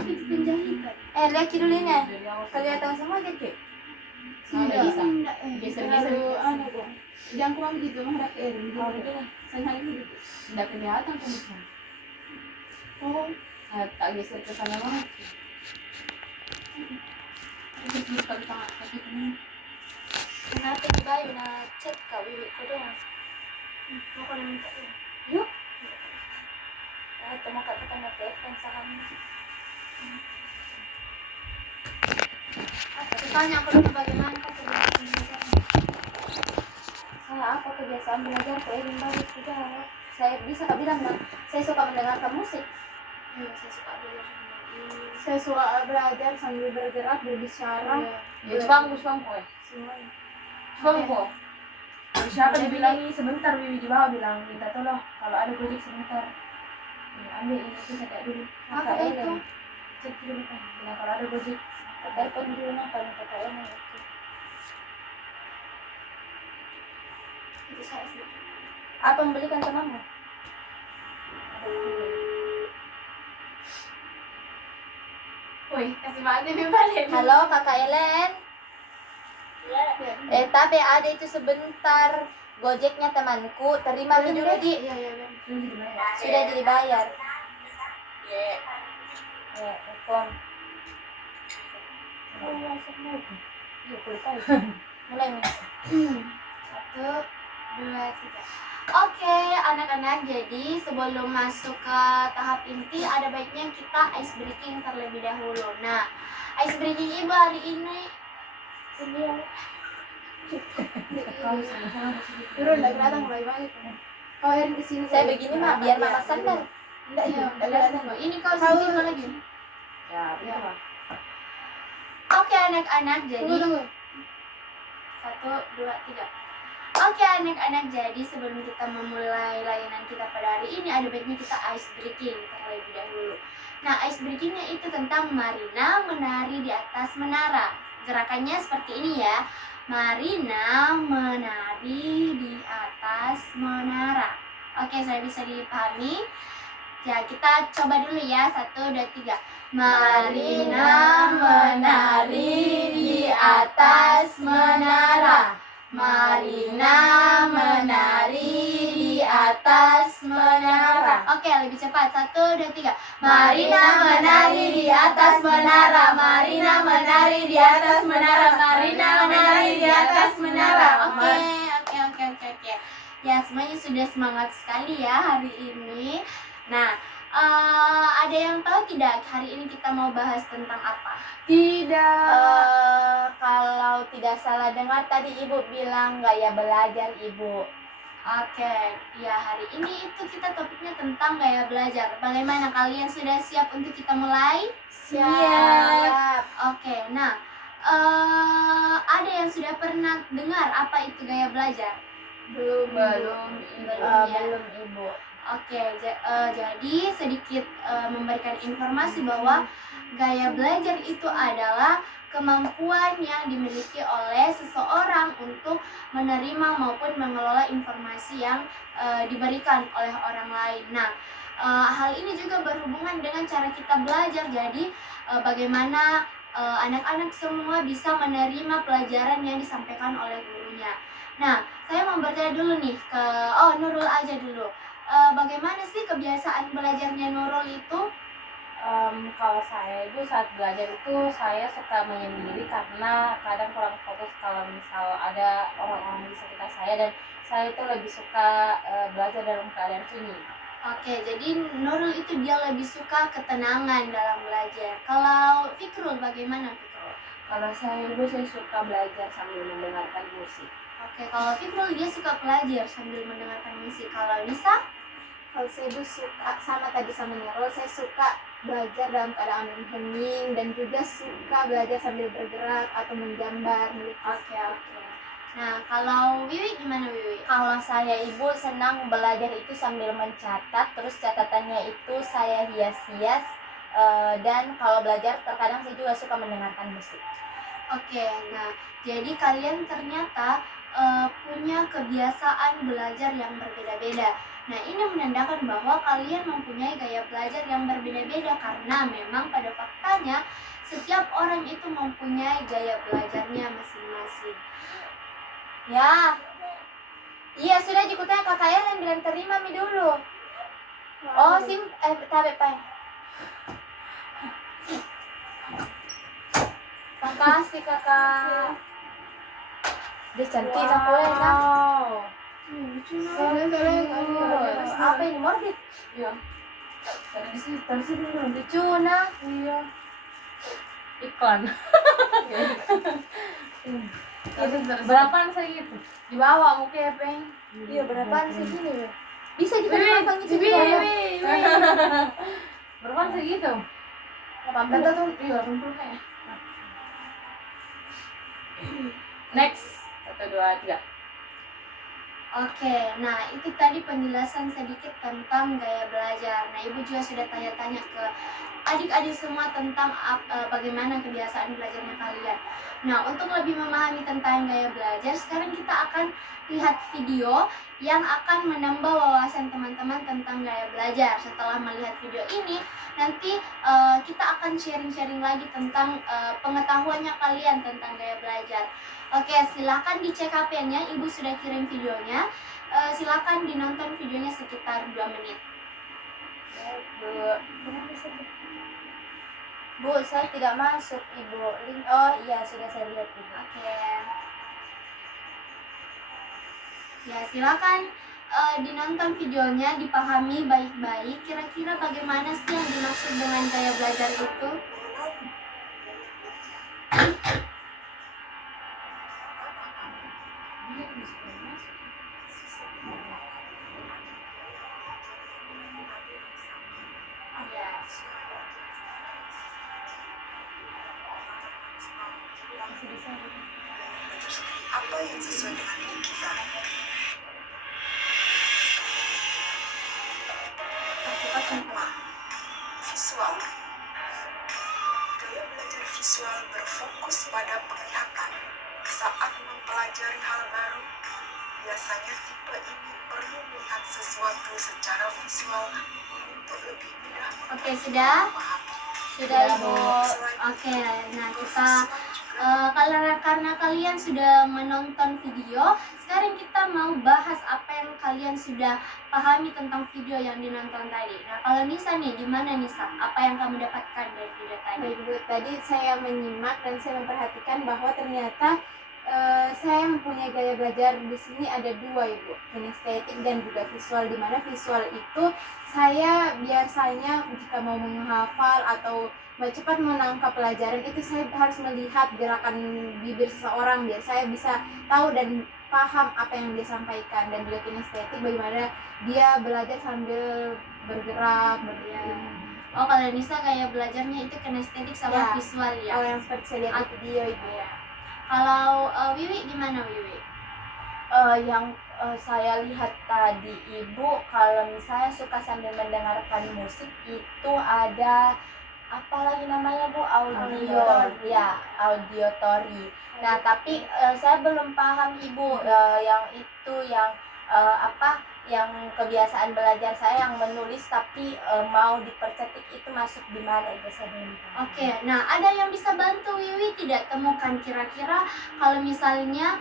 Apa itu penjahitan? Lihat dulu ini. Dari awal Kelihatan semua aja, Cik. Nggak bisa. Geser-geser kok. Jangan kurang begitu, menghadap ke Erin. Oh, begini. Saya hari ini. Nggak kelihatan kan bisa. Oh, Tak geser ke sana banget. Terus kali tangan kaki ini. Nanti di bayu na chat kau Wiwi ko dong. aku nak minta tu. Yuk. Temu kat kita nge-TFN saham. Tanya aku dulu bagaimana kebiasaan belajar. Saya apa kebiasaan belajar ke Erin bagus juga. Saya bisa kak bilang bang, saya suka mendengarkan musik. Saya suka belajar. Saya suka belajar sambil bergerak, berbicara. Ya bagus bang kok. Semuanya. Bang kok. Siapa dibilangi sebentar Wiwi di bawah bilang minta tolong kalau ada gojek sebentar. Ya, ambil ini kita kayak dulu. Apa itu? Cek dulu kan. Bilang kalau ada gojek. Telepon dulu nonton KKN itu. Itu saya sih. Apa membelikan temanmu? Woi, kasih banget ini balik. Halo kakak Ellen. Tapi ada itu sebentar gojeknya temanku, terima dulu di. Iya. Sudah dibayar. Ya, telepon. Mulai nih. 1, 2, 3. Oke, anak-anak, jadi sebelum masuk ke tahap inti ada baiknya kita ice breaking terlebih dahulu. Nah, ice breaking ibu hari ini turun enggak kelihatan mulai balik. Kau Erin kesini Saya begini mah biar mama sadar. Enggak ya, enggak kelihatan kok. Ini kau sini lagi. Ya, betul. Oke, anak-anak, jadi 1, 2, 3. Oke anak-anak, jadi sebelum kita memulai layanan kita pada hari ini ada baiknya kita ice breaking terlebih dahulu. Nah, ice breakingnya itu tentang Marina menari di atas menara. Gerakannya seperti ini ya. Marina menari di atas menara. Oke, saya bisa dipahami. Ya, kita coba dulu ya. 1, 2, 3. Marina menari di atas menara. Marina menari di atas menara. Oke, lebih cepat. 1, 2, 3. Marina menari di atas menara. Marina menari di atas menara. Marina menari di atas menara. Oke. Ya, semuanya sudah semangat sekali ya hari ini. Nah, ada yang tahu tidak hari ini kita mau bahas tentang apa? Tidak. Kalau tidak salah dengar tadi ibu bilang gaya belajar ibu. Oke, ya hari ini itu kita topiknya tentang gaya belajar. Bagaimana kalian sudah siap untuk kita mulai? Siap. Oke, nah ada yang sudah pernah dengar apa itu gaya belajar? Belum ya. Belum ibu. Oke, jadi sedikit memberikan informasi bahwa gaya belajar itu adalah kemampuan yang dimiliki oleh seseorang untuk menerima maupun mengelola informasi yang diberikan oleh orang lain. Nah, hal ini juga berhubungan dengan cara kita belajar. Jadi, bagaimana anak-anak semua bisa menerima pelajaran yang disampaikan oleh gurunya. Nah, saya mau bertanya dulu nih ke Nurul aja dulu. Bagaimana sih kebiasaan belajarnya Nurul itu? Kalau saya itu saat belajar itu saya suka menyendiri karena kadang kurang fokus kalau misal ada orang-orang di sekitar saya, dan saya itu lebih suka belajar dalam keadaan sunyi. Oke, jadi Nurul itu dia lebih suka ketenangan dalam belajar. Kalau Fikrul bagaimana Fikrul? Kalau saya itu saya suka belajar sambil mendengarkan musik. Oke, kalau Fikrul dia suka belajar sambil mendengarkan musik. Kalau Nisa? Kalau saya itu suka sama tadi sama Nurul, saya suka belajar dalam keadaan hening dan juga suka belajar sambil bergerak atau menggambar. Oke. Nah, kalau Wiwi gimana Wiwi? Kalau saya ibu senang belajar itu sambil mencatat, terus catatannya itu saya hias-hias, dan kalau belajar terkadang saya juga suka mendengarkan musik. Oke, nah jadi kalian ternyata punya kebiasaan belajar yang berbeda-beda. Nah, ini menandakan bahwa kalian mempunyai gaya belajar yang berbeda-beda karena memang pada faktanya setiap orang itu mempunyai gaya belajarnya masing-masing. Ya, iya sudah jikutanya kakak yang bilang terima mi dulu. Oh, tabe pai. Makasih kakak. Dia cantik aku ya kan. Lucu Apa ini morbid? Iya. Tadi sih dulu. Lucu nah. Iya. Iklan. Berapaan saya gitu? di bawah mungkin peng. Iya berapaan sih gini ya? Bisa juga Wih, dipotong itu wih, juga. Berapaan saya gitu? 80 tuh. Iya, 80 kayak. Next. 1, 2, 3. Oke, nah itu tadi penjelasan sedikit tentang gaya belajar. Nah, Ibu juga sudah tanya-tanya ke adik-adik semua tentang bagaimana kebiasaan belajarnya kalian. Nah, untuk lebih memahami tentang gaya belajar, sekarang kita akan lihat video yang akan menambah wawasan teman-teman tentang gaya belajar. Setelah melihat video ini, nanti kita akan sharing-sharing lagi tentang pengetahuannya kalian tentang gaya belajar. Oke, silakan dicek HP-nya, Ibu sudah kirim videonya. Silakan dinonton videonya sekitar 2 menit. Bu, saya tidak masuk Ibu. Oh iya, sudah saya lihat Ibu. Oke. Ya, silakan dinonton videonya, dipahami baik-baik. Kira-kira bagaimana sih yang dimaksud dengan gaya belajar itu? Apa yang sesuai dengan diri kita? Pertama, visual. Gaya belajar visual berfokus pada penglihatan. Saat mempelajari hal baru, biasanya tipe ini perlu melihat sesuatu secara visual untuk lebih mudah Oke, sudah? memahami. Sudah, Ibu. Oke, nah kita karena kalian sudah menonton video, sekarang kita mau bahas apa yang kalian sudah pahami tentang video yang dinonton tadi. Nah, kalau Nisa nih, gimana Nisa? Apa yang kamu dapatkan dari video tadi? Baik Bu, tadi saya menyimak dan saya memperhatikan bahwa ternyata saya mempunyai gaya belajar di sini ada 2 Ibu, kinestetik dan juga visual. Di mana visual itu saya biasanya jika mau menghafal atau cepat menangkap pelajaran itu saya harus melihat gerakan bibir seseorang biar saya bisa tahu dan paham apa yang dia sampaikan. Dan juga kinestetik bagaimana dia belajar sambil bergerak, Oh, kalau Nisa kayak belajarnya itu kinestetik sama Ya. visual ya. Oh, yang seperti saya lihat di video Ibu. Iya. Kalau Wiwi gimana Wiwi? Yang saya lihat tadi Ibu, kalau misalnya suka sambil mendengarkan musik itu ada apa lagi namanya Bu? Audiotory. Ya, audiotory. Nah, tapi saya belum paham Ibu yang itu yang yang kebiasaan belajar saya yang menulis tapi mau dipercetik itu masuk di mana Ibu, saya belum paham. Oke, nah ada yang bisa bantu Wiwi tidak temukan kira-kira kalau misalnya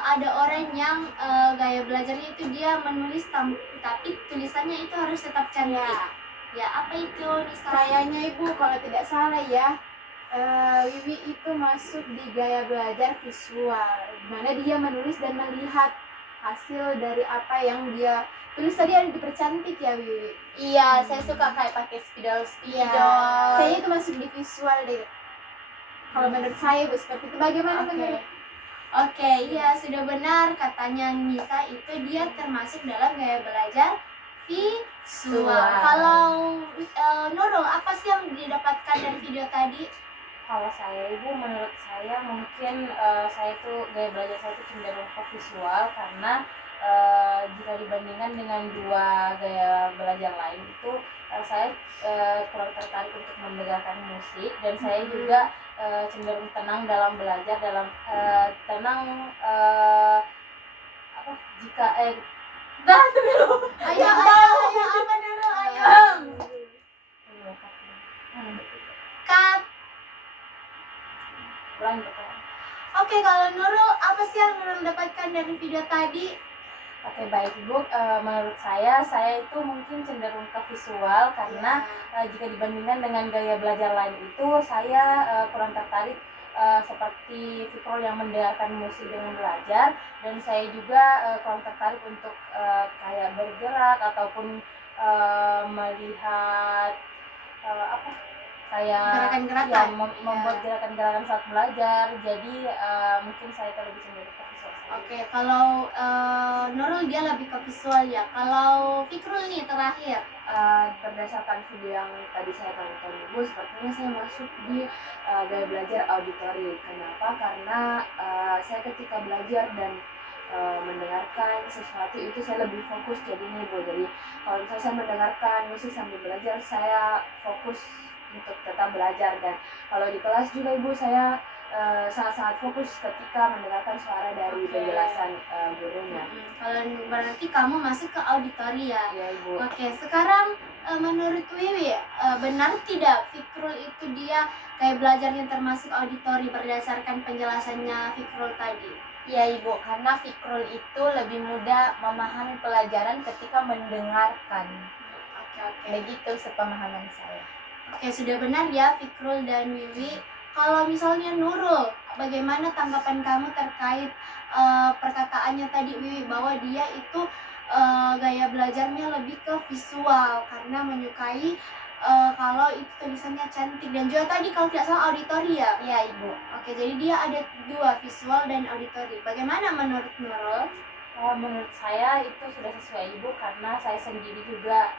ada orang yang gaya belajarnya itu dia menulis tapi tulisannya itu harus tetap cantik. Ya, apa itu Nisa? Kayaknya Ibu kalau tidak salah ya, Wiwi itu masuk di gaya belajar visual, dimana dia menulis dan melihat hasil dari apa yang dia tulis tadi ada dipercantik ya Wiwi. Iya, saya suka kayak pakai spidol. Kayaknya itu masuk di visual deh. Kalau menurut saya Bu seperti itu. Bagaimana menurut? Oke, iya sudah benar katanya Nisa itu dia termasuk dalam gaya belajar visual. Kalau Nurul, apa sih yang didapatkan dari video tadi? Kalau saya Ibu, menurut saya mungkin saya tuh gaya belajar saya itu cenderung ke visual karena jika dibandingkan dengan 2 gaya belajar lain itu saya kurang tertarik untuk mendengarkan musik dan saya juga cenderung tenang dalam belajar Dah dulu. Ayo, apa dulu? Ayo. Cut. Ulang pertanyaan. Oke, kalau Nurul, apa sih yang Nurul dapatkan dari video tadi? Oke, baik Ibu. Menurut saya itu mungkin cenderung ke visual karena jika dibandingkan dengan gaya belajar lain itu saya kurang tertarik seperti Fikrul yang mendengarkan musik dengan belajar, dan saya juga kurang tertarik untuk kayak bergerak ataupun melihat apa kayak Gerakan-gerakan. ya, membuat gerakan-gerakan saat belajar. Jadi mungkin saya lebih cenderung ke visual. Oke, kalau Nurul dia lebih ke visual ya. Kalau Fikrul nih terakhir. Berdasarkan video yang tadi saya tonton Ibu, sepertinya saya masuk di gaya belajar auditori. Kenapa? Karena saya ketika belajar dan mendengarkan sesuatu itu saya lebih fokus jadinya Ibu. Jadi kalau misalnya saya mendengarkan musik sambil belajar, saya fokus untuk tetap belajar. Dan kalau di kelas juga Ibu, saya sangat-sangat fokus ketika mendengarkan suara dari penjelasan gurunya. Kalau berarti kamu masuk ke auditori ya? Ya Ibu. Oke, sekarang menurut Wiwi, benar tidak Fikrul itu dia kayak belajarnya termasuk auditori berdasarkan penjelasannya Fikrul tadi? Ya Ibu, karena Fikrul itu lebih mudah memahami pelajaran ketika mendengarkan. Oke. Begitu sepemahaman saya. Oke, sudah benar ya Fikrul dan Wiwi. Kalau misalnya Nurul, bagaimana tanggapan kamu terkait perkataannya tadi Wiwi bahwa dia itu gaya belajarnya lebih ke visual karena menyukai kalau itu tulisannya cantik, dan juga tadi kalau tidak salah auditori ya? Iya Ibu. Oke, jadi dia ada dua, visual dan auditori. Bagaimana menurut Nurul? Menurut saya itu sudah sesuai Ibu, karena saya sendiri juga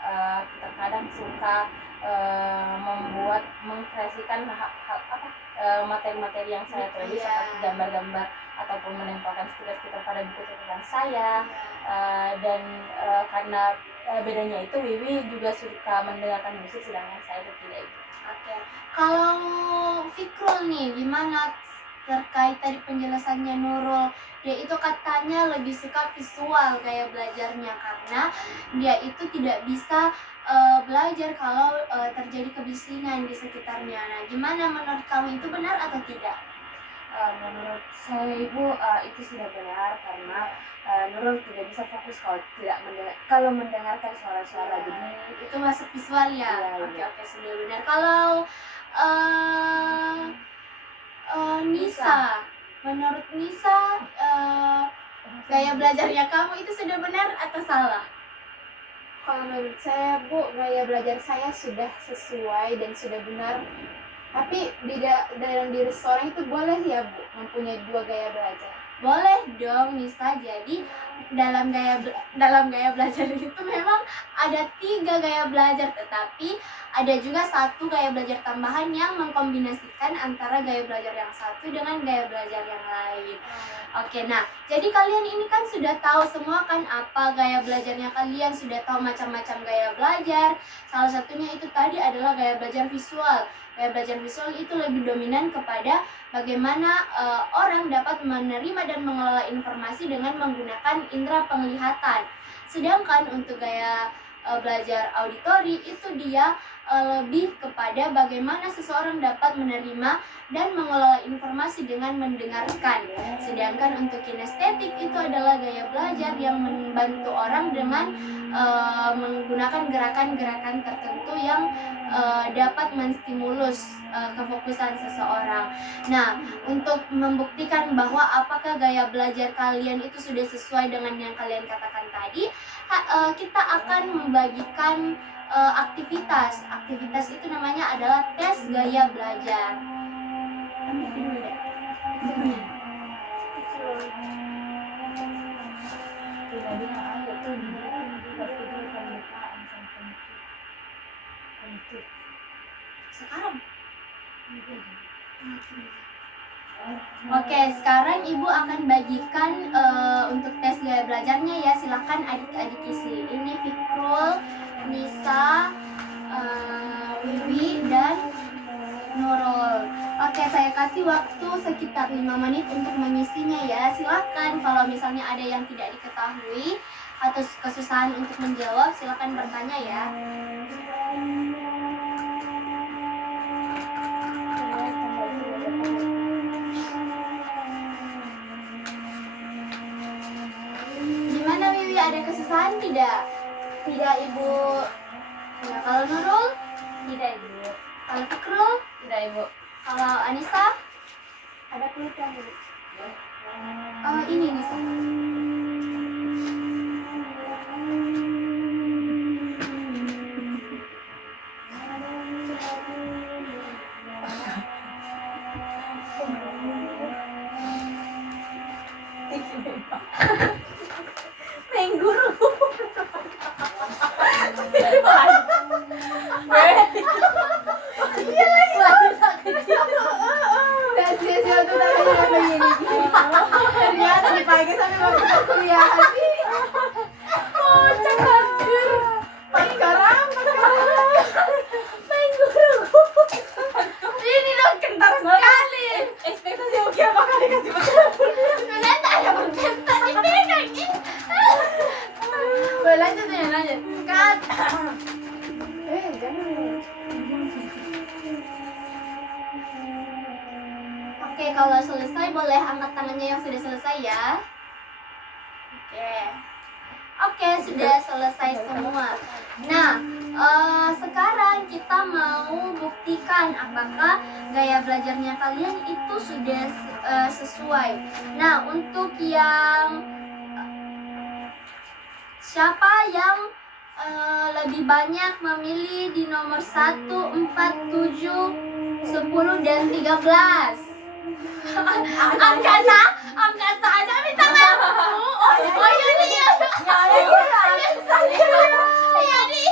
terkadang suka mengkreasikan materi-materi yang saya tulis seperti gambar-gambar ataupun menempelkan stiker-stiker pada buku catatan saya. Dan karena bedanya itu Wiwi juga suka mendengarkan musik sedangkan saya itu tidak Ibu. Oke. Kalau Fikrul nih gimana terkait tadi penjelasannya Nurul? Dia itu katanya lebih suka visual kayak belajarnya karena dia itu tidak bisa belajar kalau terjadi kebisingan di sekitarnya. Nah, gimana menurut kamu, itu benar atau tidak? Menurut saya Ibu, itu sudah benar karena Nurul tidak bisa fokus kalau mendengarkan suara-suara. Jadi Itu masuk visual ya? Iya. Oke, sudah benar. Kalau Nisa, menurut Nisa gaya belajarnya kamu itu sudah benar atau salah? Kalau menurut saya Bu, gaya belajar saya sudah sesuai dan sudah benar. Tapi dalam diri seseorang itu boleh ya Bu mempunyai dua gaya belajar? Boleh dong Nisa. Jadi dalam gaya belajar itu memang ada 3 gaya belajar, tetapi ada juga satu gaya belajar tambahan yang mengkombinasikan antara gaya belajar yang satu dengan gaya belajar yang lain. Oke, nah jadi kalian ini kan sudah tahu semua kan apa gaya belajarnya, kalian sudah tahu macam-macam gaya belajar. Salah satunya itu tadi adalah gaya belajar visual. Gaya belajar visual itu lebih dominan kepada bagaimana orang dapat menerima dan mengelola informasi dengan menggunakan indera penglihatan. Sedangkan untuk gaya belajar auditori itu dia lebih kepada bagaimana seseorang dapat menerima dan mengelola informasi dengan mendengarkan. Sedangkan untuk kinestetik itu adalah gaya belajar yang membantu orang dengan menggunakan gerakan-gerakan tertentu yang dapat menstimulus kefokusan seseorang. Nah, untuk membuktikan bahwa apakah gaya belajar kalian itu sudah sesuai dengan yang kalian katakan tadi, kita akan membagikan aktivitas. Aktivitas itu namanya adalah tes gaya belajar. Sekarang. Oke, sekarang Ibu akan bagikan untuk tes gaya belajarnya ya. Silahkan adik-adik isi. Ini Fikrul, Nisa, Wiwi, dan Nurul. Oke, saya kasih waktu sekitar 5 menit untuk mengisinya ya. Silahkan kalau misalnya ada yang tidak diketahui, atau kesusahan untuk menjawab, silakan bertanya ya. Gimana Wiwi, ada kesusahan tidak? Tidak Ibu. Nah, kalau Nurul, Tidak Ibu. kalau Fikrul, Tidak Ibu. kalau Anissa, Ada kulitan Ibu. ini Nisa. Main guru. Dan sia-sia tuh namanya begini. Ternyata dipakai sampai waktu kuliah. Kocak anjir. Main garam. Main guru. Ini dong kental sekali. Ekspektasi oke bakal dikasih betul. Ternyata ada berbentar dipegang ini. Boleh lanjut ya, lanjut. Cut. Jangan. Oke, kalau selesai boleh angkat tangannya yang sudah selesai ya. Oke, sudah selesai semua. Nah, sekarang kita mau buktikan apakah gaya belajarnya kalian itu sudah sesuai. Nah, untuk yang siapa yang lebih banyak memilih di nomor 1, 4, 7, 10, dan 13? Angkat saja minta kamu. Oh iya nih ya. Iya nih.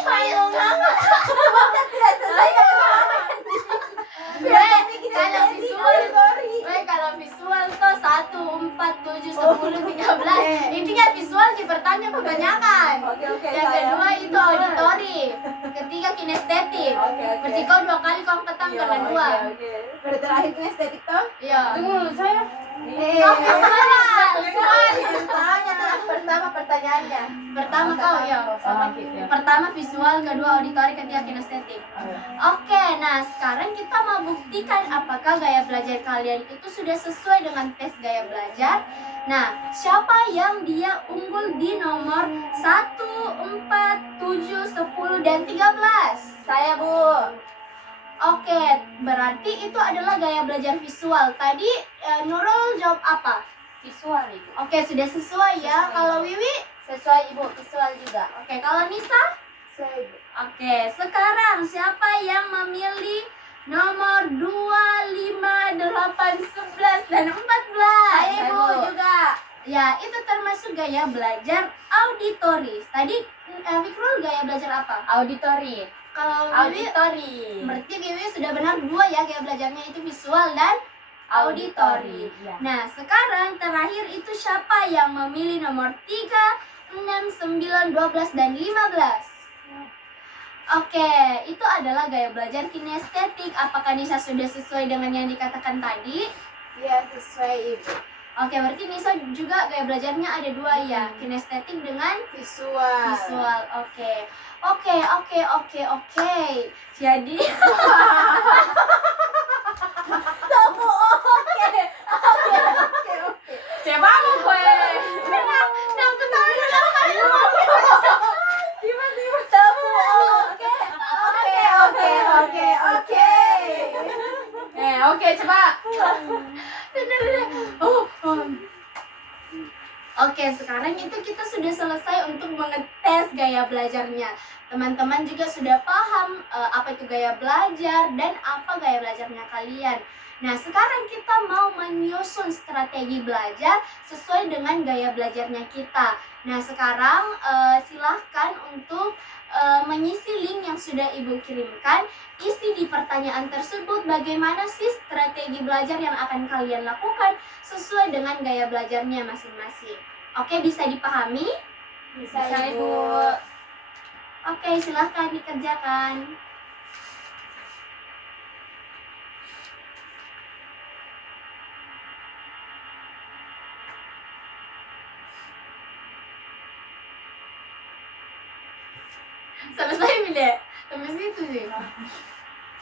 Kalau visual tuh 1, 4, 7, 10, 13. Intinya visual bertanya kebanyakan. Yang kedua itu auditori. Ketiga kinestetik. Berarti kau 2 kali kau angkat tangan karena 2. Baru terakhir kinestetik toh. Iya. Tunggu saya. Kau visual. Tanya pertama pertanyaannya. Pertama kau ya. Sama gitu. Pertama visual, kedua auditori, ketiga kinestetik. Oke, nah sekarang kita mau buktikan apakah gaya belajar kalian itu sudah sesuai dengan tes gaya belajar. Nah, siapa yang dia unggul di nomor 1, 4, 7, 10, dan 13? Saya Bu. Oke, berarti itu adalah gaya belajar visual. Tadi Nurul jawab apa? Visual Ibu. Oke, sudah sesuai ya. Kalau Wiwi? Sesuai Ibu, visual juga. Oke, kalau Nisa? Sesuai Ibu. Oke, sekarang siapa yang memilih nomor 2, 5, 8, 11, dan 14? Saya Bu juga. Ya, itu termasuk gaya belajar auditoris. Tadi Fikrul gaya belajar apa? Auditori. Kalau Wiwi, Auditori. berarti Wiwi sudah benar 2 ya gaya belajarnya itu visual dan auditori. Ya. Nah, sekarang terakhir itu siapa yang memilih nomor 3, 6, 9, 12, dan 15? Oke, itu adalah gaya belajar kinestetik. Apakah Nisa sudah sesuai dengan yang dikatakan tadi? Iya, sesuai Ibu. Oke, berarti Nisa juga gaya belajarnya ada 2 ya, kinestetik dengan Visual. visual. Oke. Jadi Coba aku gue. Oke, coba. Oke, sekarang itu kita sudah selesai untuk mengetes gaya belajarnya. Teman-teman juga sudah paham apa itu gaya belajar dan apa gaya belajarnya kalian. Nah, sekarang kita mau menyusun strategi belajar sesuai dengan gaya belajarnya kita. Nah, sekarang silahkan untuk mengisi link yang sudah Ibu kirimkan. Isi di pertanyaan tersebut bagaimana sih strategi belajar yang akan kalian lakukan sesuai dengan gaya belajarnya masing-masing. Oke, bisa dipahami? Bisa Bisa, Ibu. Ibu. Oke, silahkan dikerjakan. selesai deh sampai situ sih.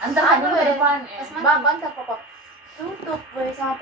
Antar dulu ke depan. Pas Bang, antar pokok tutup sama